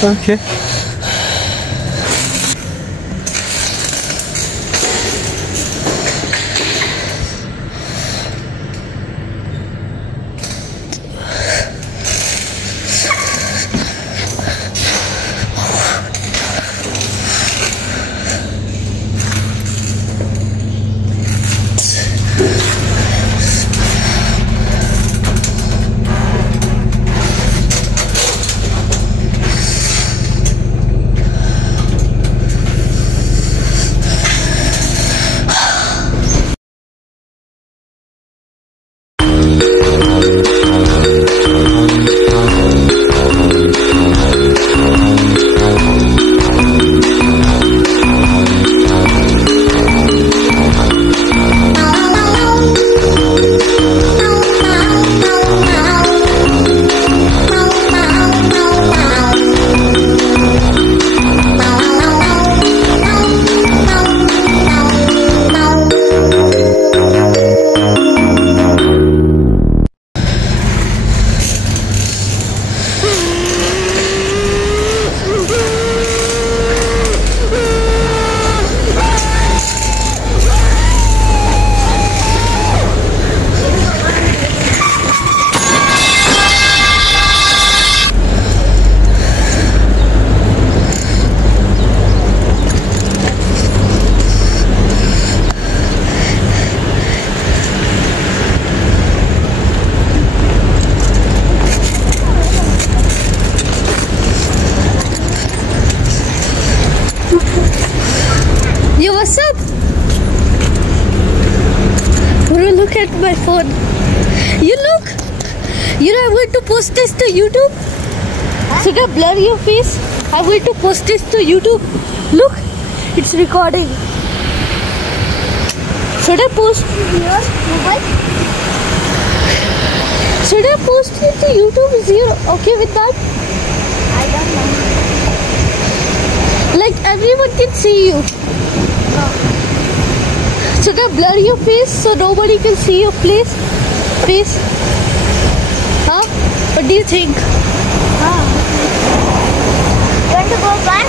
Okay. Yo, what's up? Bro, look at my phone. You look. You know I'm going to post this to YouTube. Should I blur your face? I'm going to post this to YouTube. Look, it's recording. Should I post here? Should I post it to YouTube? Is you okay with that? I don't know. Like everyone can see you. Should I blur your face so nobody can see your face? Huh? What do you think? You want to go back?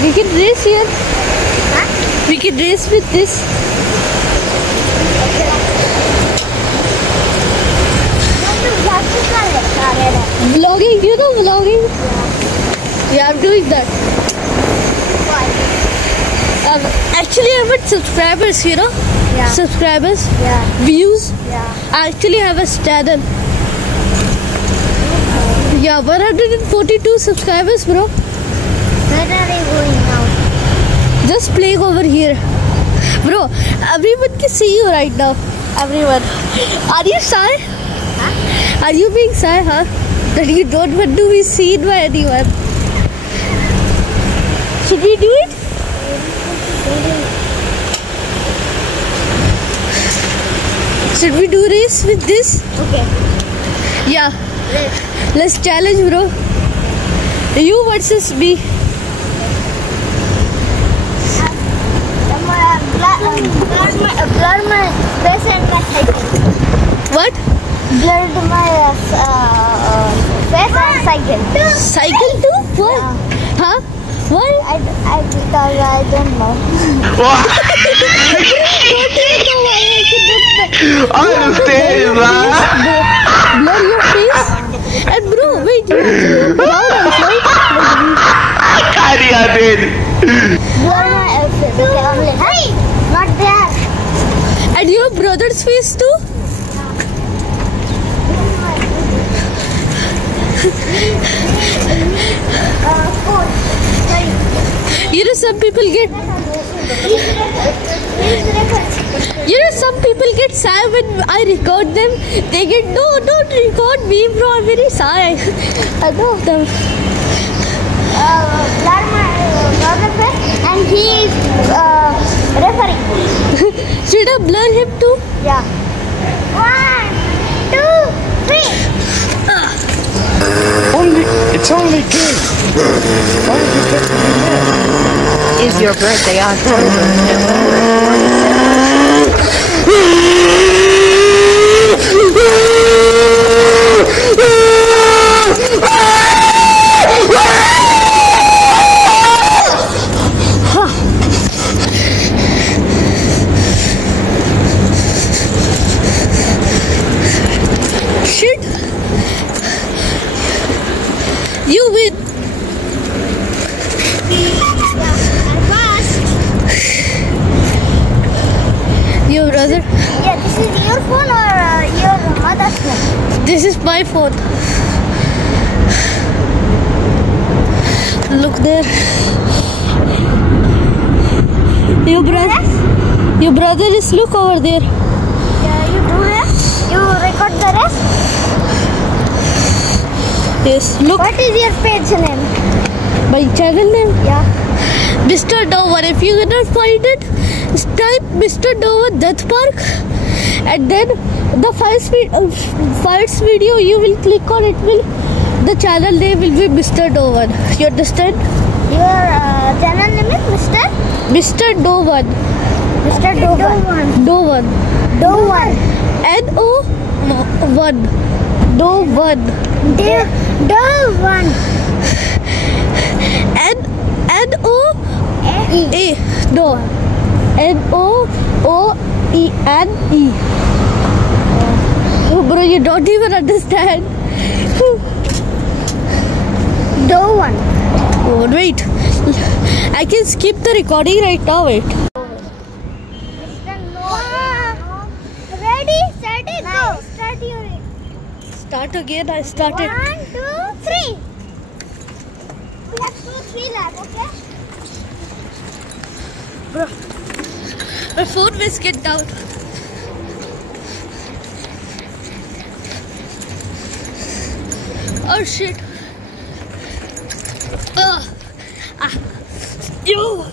We can race here. Huh? We can race with this. Vlogging, you know vlogging? Yeah, I'm doing that. Actually, I have subscribers, you know? Yeah. Subscribers, Yeah. views. Yeah. I actually have a channel. Yeah, 142 subscribers, bro. Where are we going now? Just playing over here. Bro, everyone can see you right now. Everyone. Are you shy? Huh? Are you being shy, huh? That you don't want to be seen by anyone. Should we do it? Should we do race with this? Okay. Yeah. Let's challenge, bro. You versus me. Blur my face and my cycle. What? Blurred my face and cycle. Cycle too? What? Huh? Why? Because I don't know. I understand, man. Blur your face. And bro, wait. Brown eyes, right? I did. Blur my face. Okay, only. Hey, not there. And your brother's face too? You know some people get shy when I record them. They get, no, don't record me, bro. I'm very shy. I know them. Blur my brother face and he is referring. Should I blur him too? Yeah. 1, 2, 3. It's only good. Why did you get me mad? Is your birthday October, November 27th? Your brother? Yeah, this is your phone or your mother's phone? This is my phone. Look there. Your brother is look over there. Yeah, you do it. You record the rest. Yes, look. What is your page name? My channel name? Yeah. Mr. Dover. If you cannot find it, type Mr. Dover Death Park, and then the first video you will click on it the channel name will be Mr. Dover. You understand? Your channel name is Mr. Dover. Mr. Dovan. Dover. Dovan. N-O-1. Dover. Dovan. N-O-E. No. N-O-O-E-N-E. Oh, bro, you don't even understand. Dovan. Oh, wait. I can skip the recording right now. Wait. Ready, set it, go. Start your Start again. I started. 1, 2, 3. We have 2, 3 laps, okay? Bro, my phone will get down. Oh shit. Yo.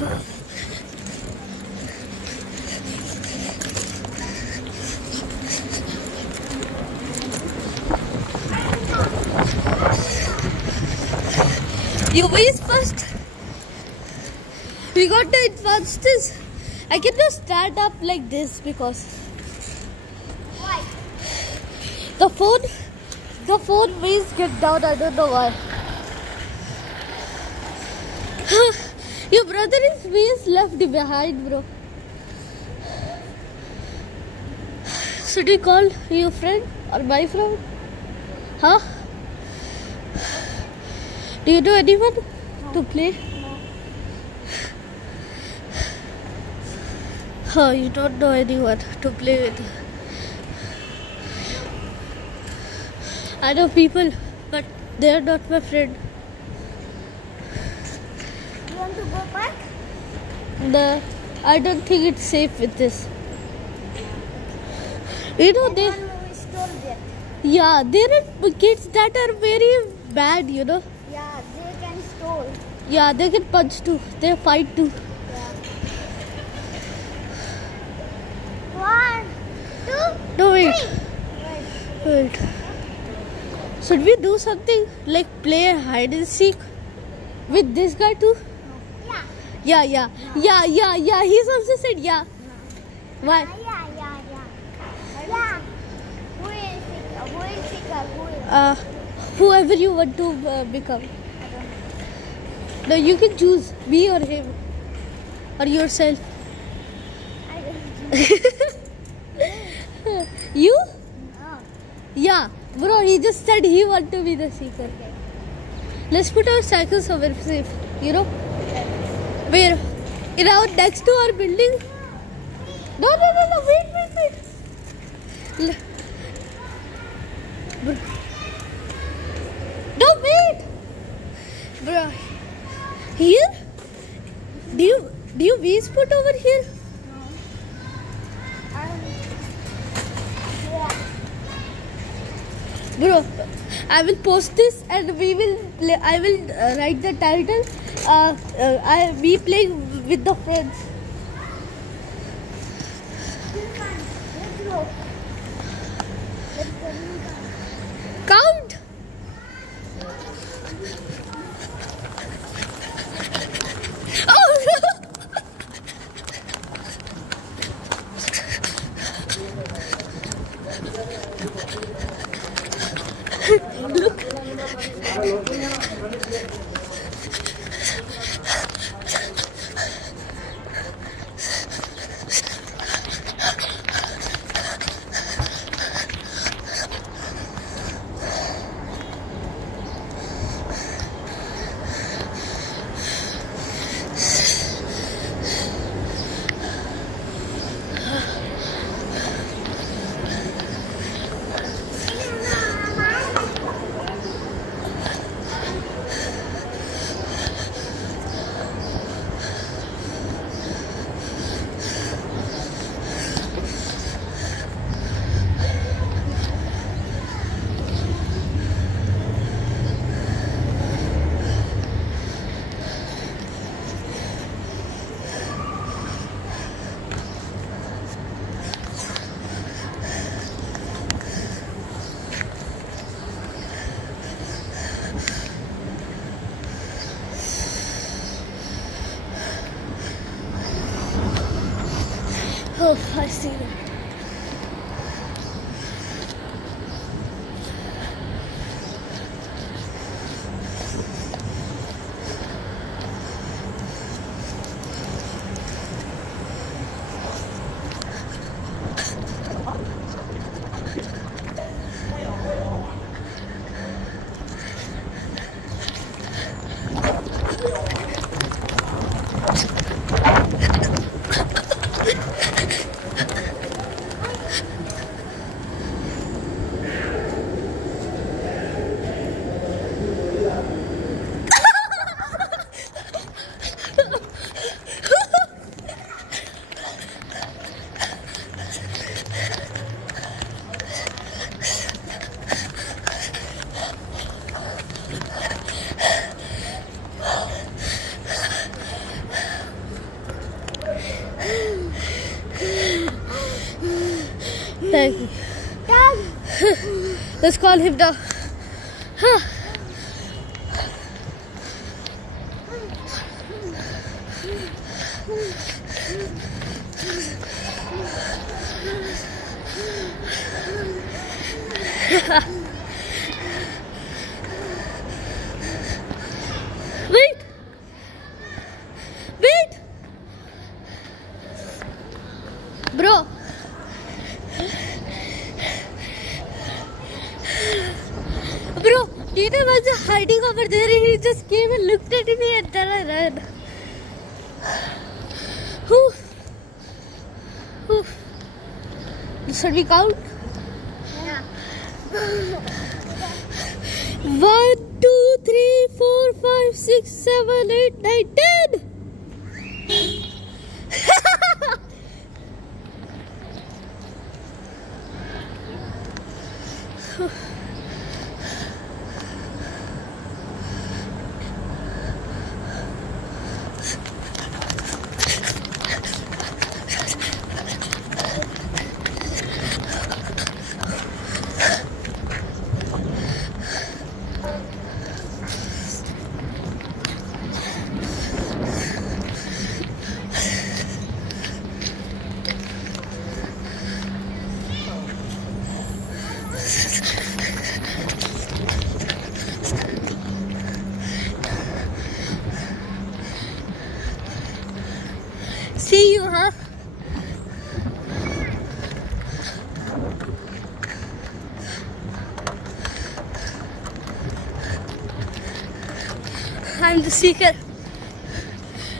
You waste first. We got to advance this. I cannot stand up like this because Why? the phone waves get down. I don't know why. Your brother is waist left behind, bro. Should we call your friend or my friend? Huh? Do you know anyone to play? Oh, you don't know anyone to play with. I know people, but they are not my friend. You want to go back? I don't think it's safe with this. You know, We stole that. yeah, there are kids that are very bad, you know. Yeah, they can stole. Yeah, they can punch too. They fight too. Yeah. 1, 2, No, wait. 3. Wait. Should we do something like play hide and seek with this guy too? Yeah. Yeah. He's also said yeah. Why? Yeah. Who is Sika? Whoever you want to become. No, you can choose me or him or yourself. You? Yeah, bro. He just said he want to be the seeker. Let's put our cycles somewhere safe. You know, where? Next to our building. No. Wait. No, wait. Bro, here? Do you waste put over here? Bro, I will post this and I will write the title. We playing with the friends. Count. Oh no. Look. Oh, I see them. Thank you. Let's call him now. Wait! Wait! Bro! Bro, Peter was hiding over there. He just came and looked at me and then I ran. Whew. Whew. Should we count? Yeah. 1, 2, 3, 4, 5, 6, 7, 8, 9, 10. See you, huh? I'm the seeker.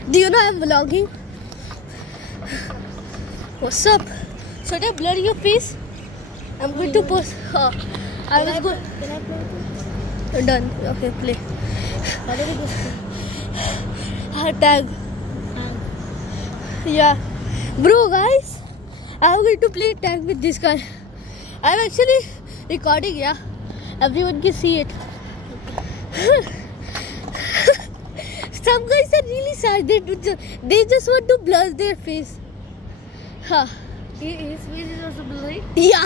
Do you know I'm vlogging? What's up? Should I blur your face? I'm going to post. I was good. Can I play? Done. Okay, play. What did you say? Tag. Yeah. Bro, guys, I'm going to play tag with this guy. I'm actually recording, yeah. Everyone can see it. Some guys are really sad. They just want to blur their face. Huh. His face is also blurry. Yeah.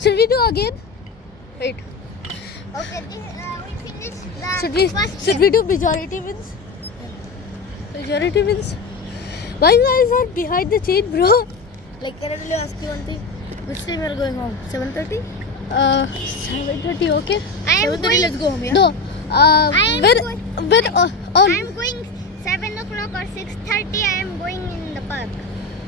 Should we do again? Wait. Okay, we finished the Should we do majority wins? Majority wins. Why you guys are behind the chain, bro? Like, can I really ask you one thing? Which time you are going home? 7:30? 7:30. Okay. I am 7:30. going. Let's go home. Yeah. No. am when I am going 7 o'clock or 6:30. I am going in the park.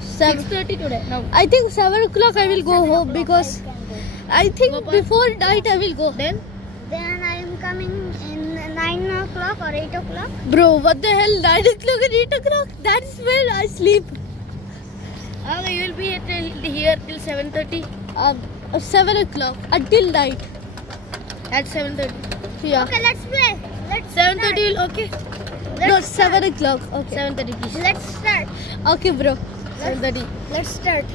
6:30 today. No. I think 7 o'clock I will go 7 home o'clock because I can go. I think Go park? before night I will go. Then I am coming in 9 o'clock or 8 o'clock. Bro, what the hell? 9 o'clock and 8 o'clock? That's when I sleep. Okay, you will be here till 7:30. 7 o'clock until night. At 7:30. Yeah. Okay, let's play. Let's 7:30 will okay. Let's No, start. 7 o'clock. Okay. 7:30 please. Let's start. Okay, bro. 7:30. Let's start.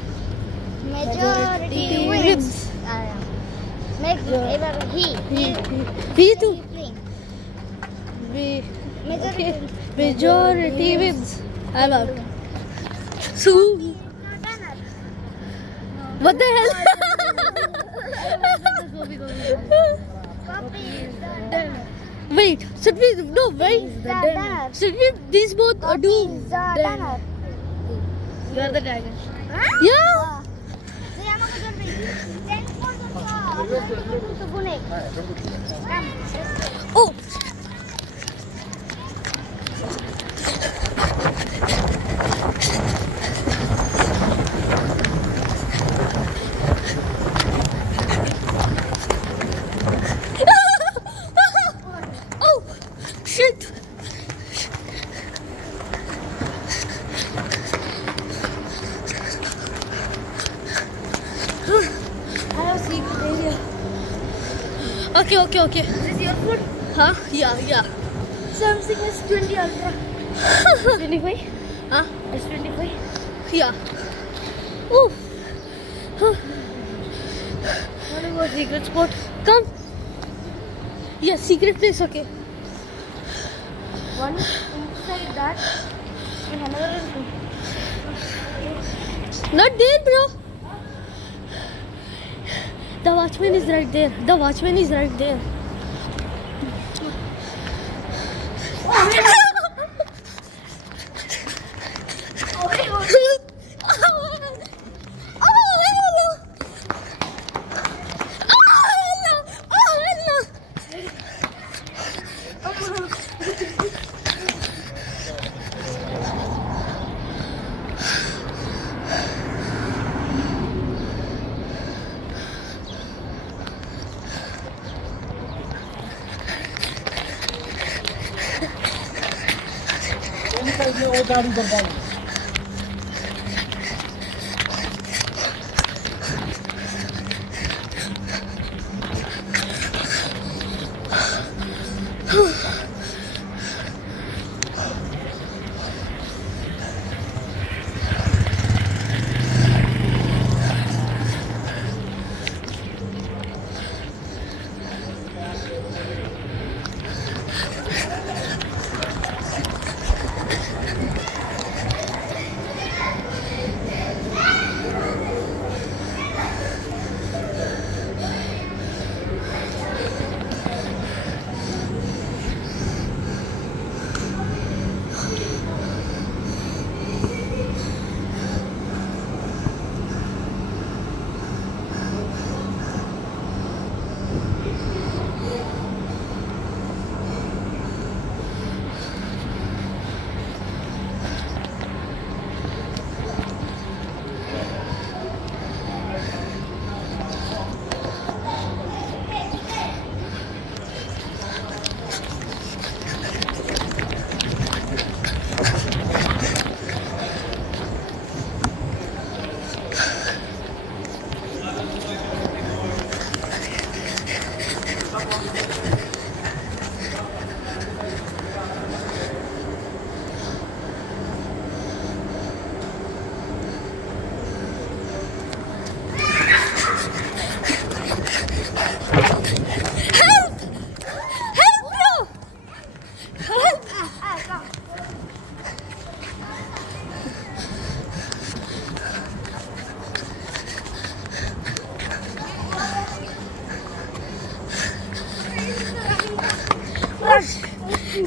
Majority wins. wins. We too. playing. We Majority okay. wins. Majority wins. I'm out. So what the hell? Copy is done. Wait, should we? No, wait. Done. Should we? These both do. Done. You are the tiger. Yeah. Oh. Oh, shit. I have secret area. Okay. Is this your food? Huh? Yeah. Samsung S20 Ultra. 25? Huh? S25? Yeah. Ooh. Wanna go secret spot? Come. Yeah, secret place, okay. One inside that and another one. Not there, bro. The watchman is right there. वो गाड़ी बंद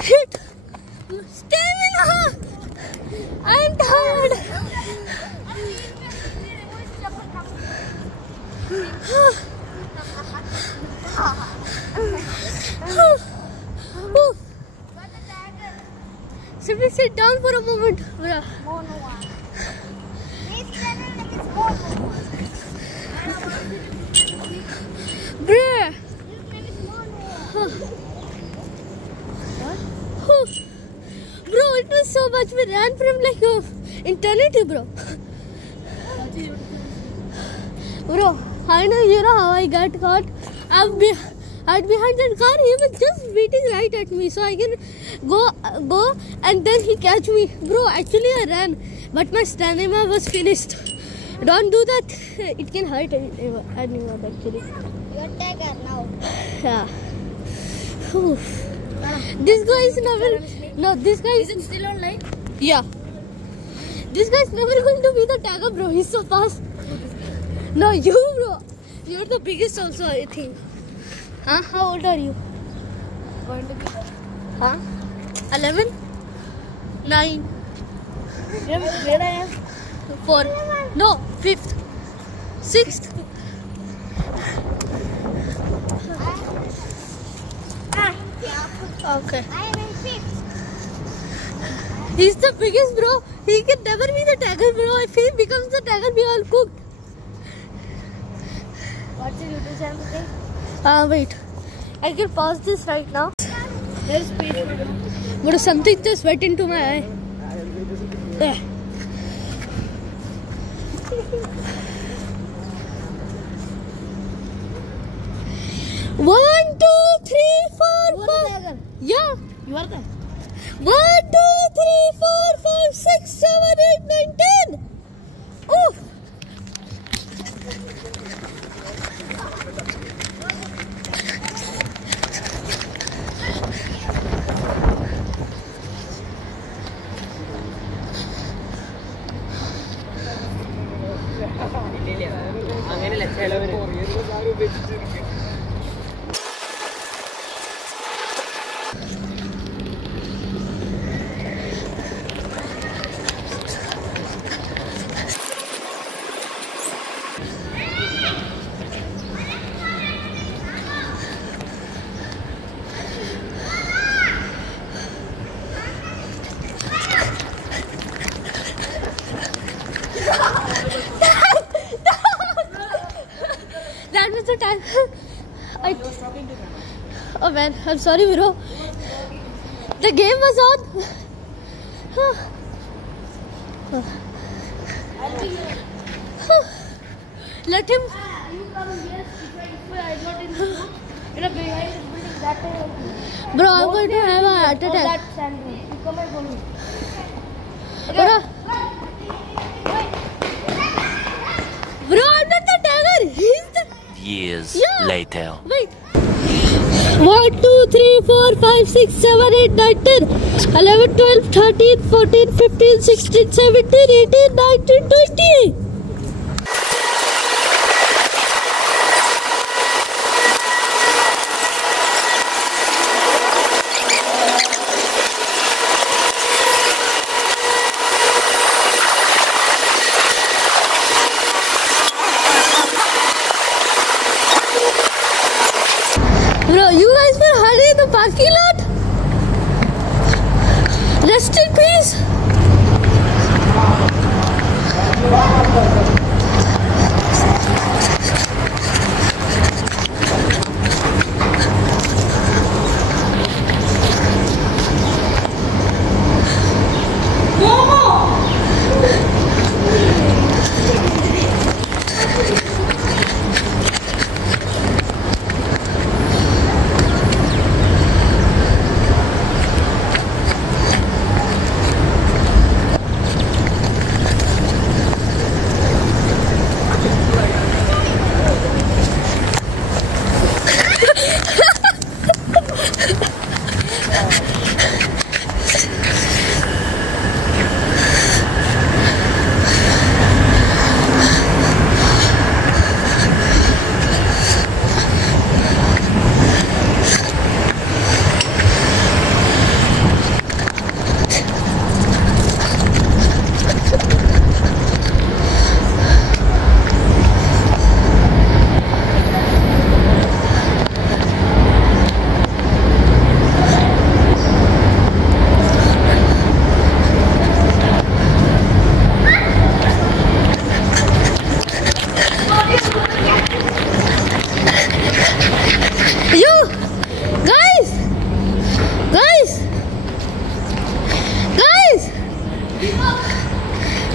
Shit! Stamina! I'm tired! Should we sit down for a moment? Bruh! Bro, it was so much. We ran from like eternity, bro. Bro, I know how I got caught. I'm behind that car. He was just beating right at me, so I can go, and then he catch me. Bro, actually I ran, but my stamina was finished. Don't do that. It can hurt anyone actually. You're tiger now. Yeah. Oof. This guy is never. No, this guy Is it still online? Yeah. This guy is never going to be the tagger, bro. He's so fast. No, you, bro. You're the biggest also, I think. Huh? How old are you? Going to be. Huh? 11? 9? Where I am? 4, no, 5th, 6th. Okay. I am in 5th. He's the biggest, bro. He can never be the tiger, bro. If he becomes the tiger, we all cooked. What's your YouTube channel today? Wait. I can pause this right now. There's space. Bro, something just went into my eye. There. One, two, three, four, five. Yeah. You are there. 1, 2, 3, 4, 5, 6, 7, 8, 9, 10. Oh. That was the time. Oh man, I'm sorry, bro. The game was on. Let him. You come here. If I not in the room, behind the building that time. Bro, I'm going to have a heart attack. That sand room. You come and follow me. Bro, I'm not the tiger. He's the. Years later. Wait. 1, 2, 3, 4, 5, 6, 7, 8, 9, 10, 11, 12, 13, 14, 15, 16, 17, 18, 19, 20. Bro, you guys were hiding in the parking lot? Rest in peace.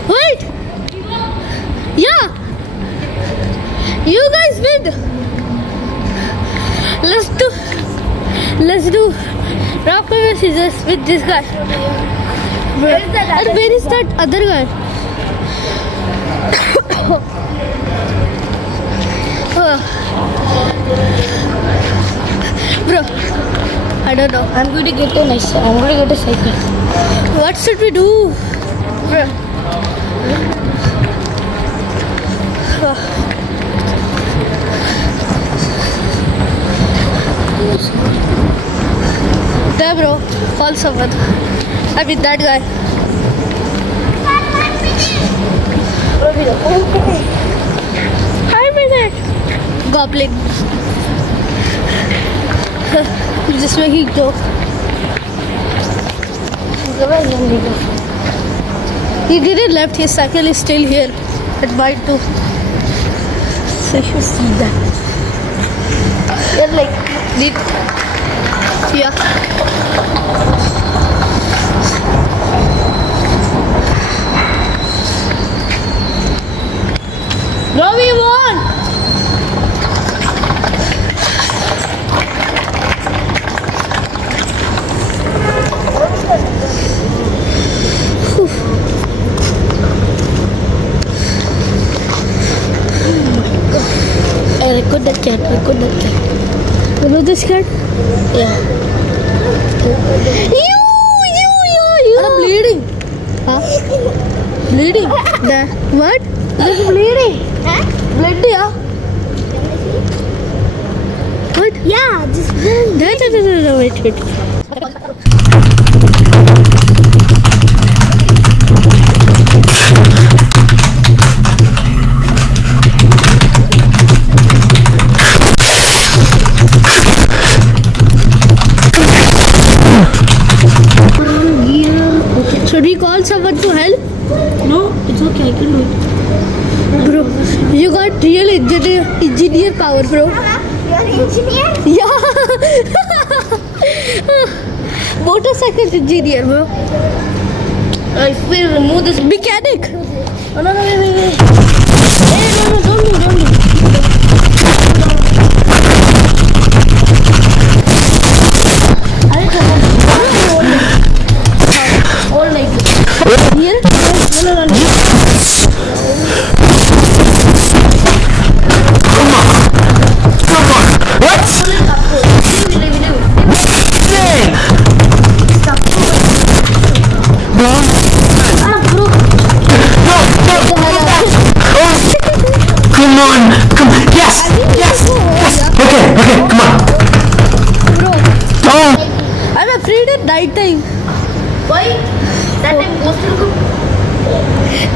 Wait! Yeah! You guys win! Let's do rock, paper, scissors with this guy. And where is that other guy? Bro, I don't know. I'm going to get a cycle. What should we do? Bro. There, bro. Call someone. I mean, that guy. Hi, minute. Goblin. He's just making joke. He didn't left. His cycle is still here at mine too. So you should see that. You're like, Yeah. No, we won! I record that cat. You know this cat? Yeah. You! I'm bleeding. Huh? Bleeding? What? It's bleeding. Huh? Blood, yeah. What? Yeah, just bleeding. No, wait. Should we call someone to help? No, it's okay. I can do it. Bro, you got real engineer power, bro. You're an engineer? Yeah. Motorcycle engineer, bro. If we remove this. Mechanic. Oh, no, wait. Hey, no, don't do. Hold like this. Here? No. Come on! Yes! Okay, come on! Bro, Oh! I'm afraid at night time. Why? That time ghost will come.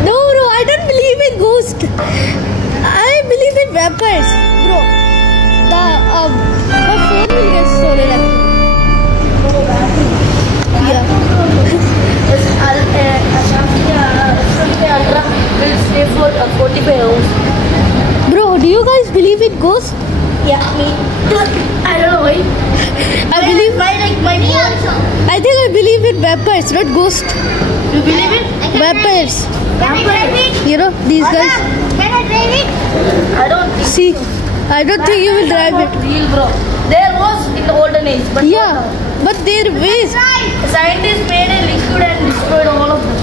No, bro, I don't believe in ghosts. I believe in vampires, bro. My phone will get stolen. Yeah. Will stay for 45 hours. Bro, do you guys believe in ghosts? Yeah, me. I don't know why. I believe. My me also. I think I believe in vampires, not ghosts. You believe it? Vampires. Can I drive it? You know these guys. Can I drive it? I don't think. See, I don't think you will drive it. Real, bro. There was in the olden age, but Yeah, but their ways. scientists made a liquid and destroyed all of them.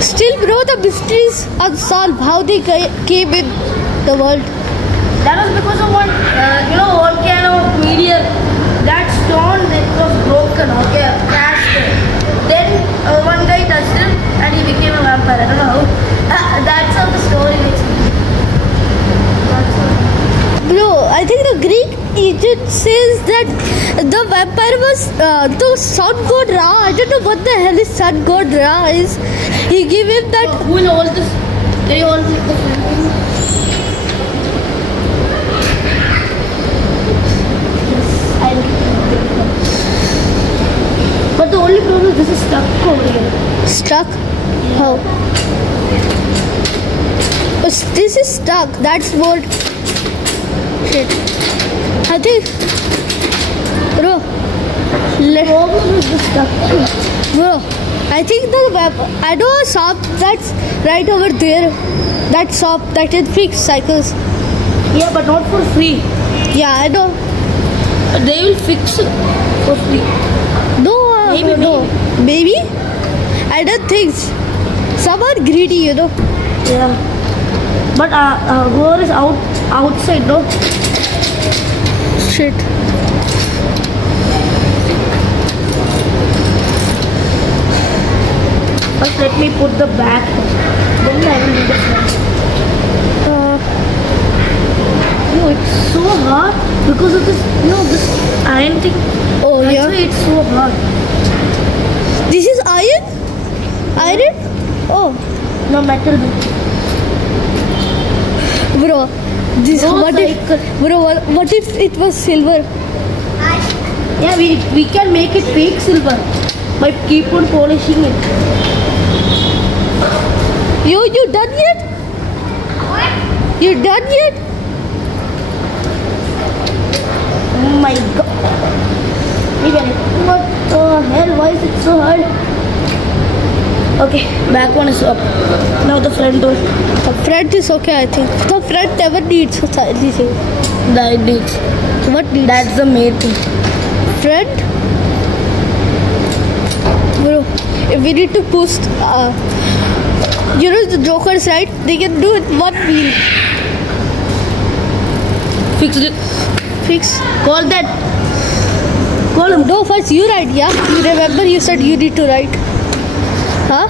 Still, bro, the mysteries unsolved. How they came in the world. That was because of one, volcano meteor. That stone that was broken, okay, crashed. Then one guy touched him and he became a vampire. I don't know how. That's how the story makes me. Bro, I think the Greek Egypt says that the vampire was the sun god Ra. I don't know what the hell is sun god Ra is. He gave him that. Who will hold this? Can you hold the But the only problem is this is stuck over here. Stuck? How? Oh, this is stuck. That's what. Shit. I think. Bro. Problem is the stuck. Bro. I think I know a shop that's right over there. That shop that can fix cycles. Yeah, but not for free. Yeah, I know. They will fix it for free. No, Maybe, no. Maybe? I don't think. Some are greedy, you know. Yeah. But whoever is outside, no? Shit. First, let me put the back. Then I will do the front. No, it's so hard because of this. This iron thing. Oh, That's yeah. why it's so hard. This is iron? Iron? Oh, No metal. Bro, this No what if, cycle. bro, what if it was silver? Yeah, we can make it fake silver by keep on polishing it. You done yet? You done yet? Oh my god. What the hell? Why is it so hard? Okay, back one is up. Now the front door. The front is okay, I think. The front never needs anything. That needs. What needs? That's the main thing. Front? Bro, if we need to post, you know the jokers, right? They can do it one wheel. Fix it. Fix. Call that. Call him. No, first you write, yeah? You remember you said you need to write. Huh?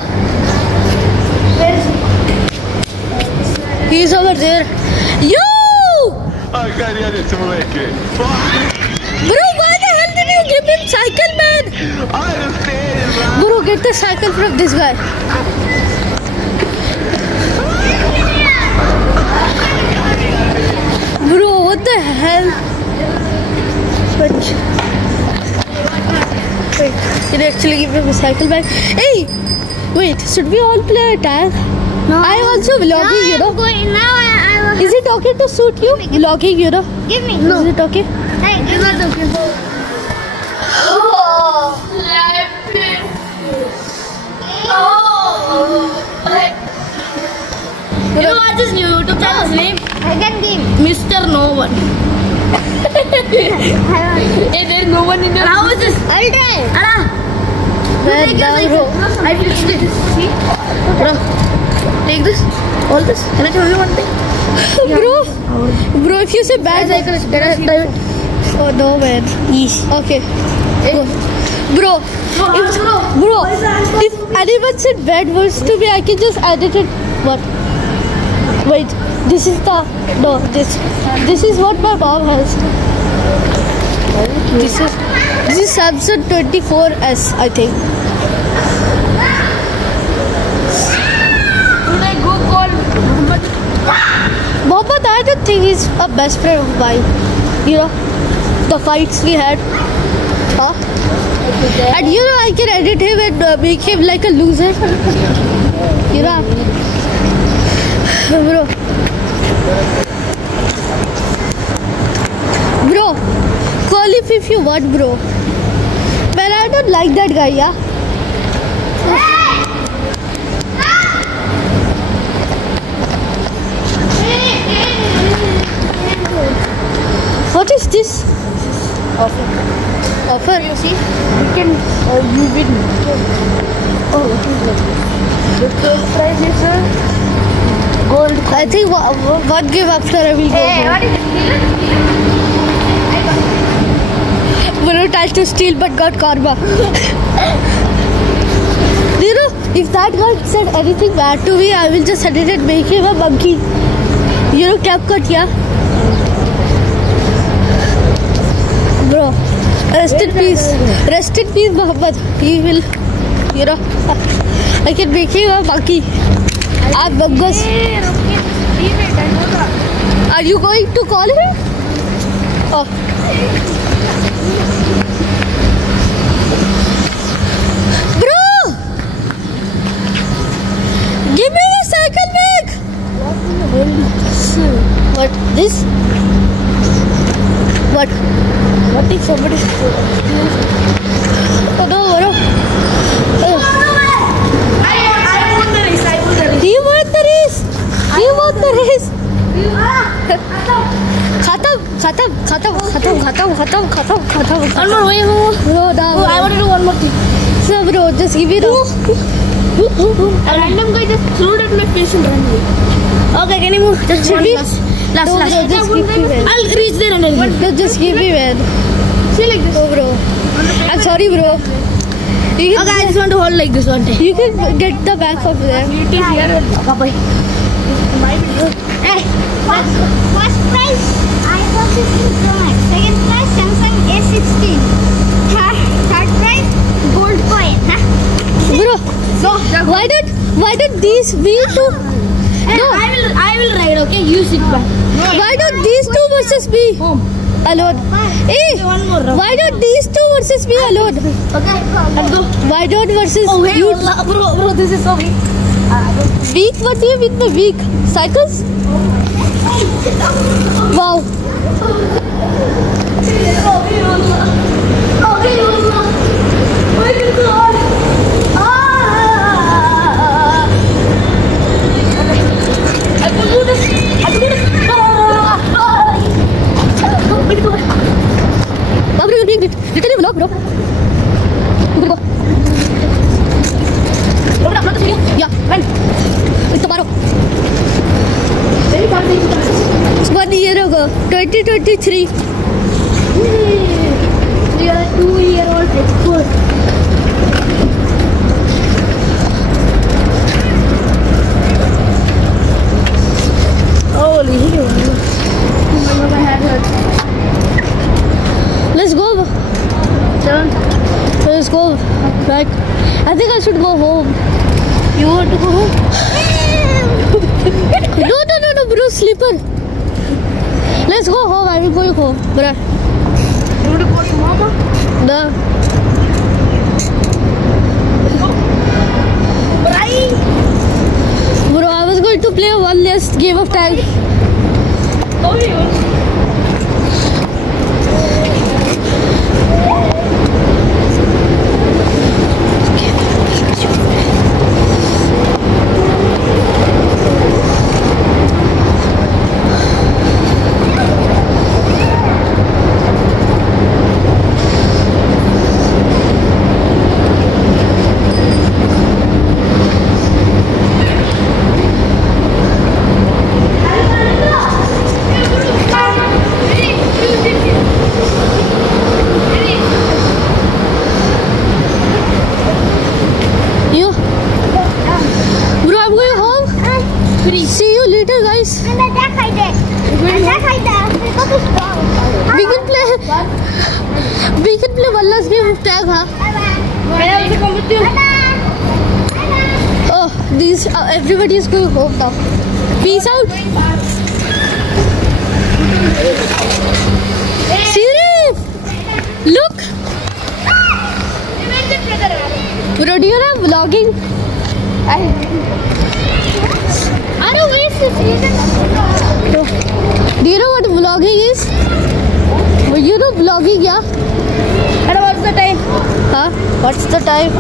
He's over there. Yo! Ai, carinha desse moleque. Bro, why the hell did you give him cycle, man? Ai, não sei, lá. Bro, get the cycle from this guy. Bro, what the hell? Wait, can you actually give him a cycle back? Hey, wait, should we all play a tag? No. I also vlogging, you know. Is it okay to shoot you? Vlogging, you know. Give me. Is it okay? Hey, it's not okay. You know what his new YouTube channel's name? Second game. Mr. No One. Hey, there's no one in your house. How is this? I'll try. Anna, Well take your done, cycle. bro. I fixed it. See? Bro, take this. All this. Can I tell you one thing? Bro, if you say bad Cycle is better. oh no, man. Okay. Go. Bro, if anyone said bad words to me, I can just edit it. What? Wait, this is the no. This is what my mom has. This is Samsung 24S, I think. Should I go call Muhammad? Mohammed, I don't think he's a best friend of mine. You know, the fights we had. Huh? And you know, I can edit him and make him like a loser. You know, bro, call if you want, bro. But I don't like that guy, yeah. What is this? Offer. You see? You can, you win. Oh, what is that? The first prize is gold. I think one game after I will go. Hey, what is it? Bro tried to steal but got karma. You know, if that guy said anything bad to me, I will just edit it, make him a monkey. You know, cap cut, yeah? Bro, rest in peace. Rest in peace, Muhammad. He will, you know, I can make him a monkey. I'm Bungus. Are you going to call him? Oh. Bro! Give me the cycle back! What? This? What? What if somebody... Oh no, bro. I won the race. Do you want the race? Do you want the race? Khatam. One more way. Bro, I want to do one more thing. So bro, just give it up. A random guy just threw it at my face and ran away. Okay, can you move? Just one last. No, bro, just give me, man. I'll reach there and I'll No, just give me, man. see like this. No, bro. I'm sorry, bro. You Okay, I can, just want to hold like this one day. you can get the back of there. It is here. Bye. Hey, first prize iPhone 15 Pro Max. Second prize Samsung A16. Third prize gold coin. Huh? Bro, why did these we two No. I will ride, okay? You sit back. Why don't these two versus me alone? Hey, One more round. why don't these two versus me alone? Okay, let's go. Why don't versus Oh, wait, you? bro, this is so weak. Weak? What do you mean by weak? Cycles? Wow. Literally vlog, bro. You go. Yeah, run. With tomorrow. It's 1 year ago, 2023. We are 2-year-old expert. Holy hell. Oh my head hurts. Let's go. Turn. Let's go back. I think I should go home. You want to go home? No, bro, sleeper. Let's go home. I will go home, bro. You want to call your mama? No. Bro, I was going to play one last game of tag. See you later, guys. And attack I did. Attack I did. Because it's strong. We can play one last game of tag, huh? Can I also come with you? Oh, these everybody is going home now. Peace out. Sirif, look. Bro, do you have vlogging? I don't waste this season. Do you know what vlogging is? Well, you know vlogging, yeah? And what's the time? Huh? What's the time?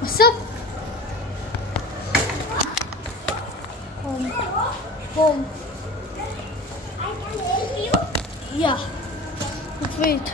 What's up? Home. I can help you. Yeah. Wait.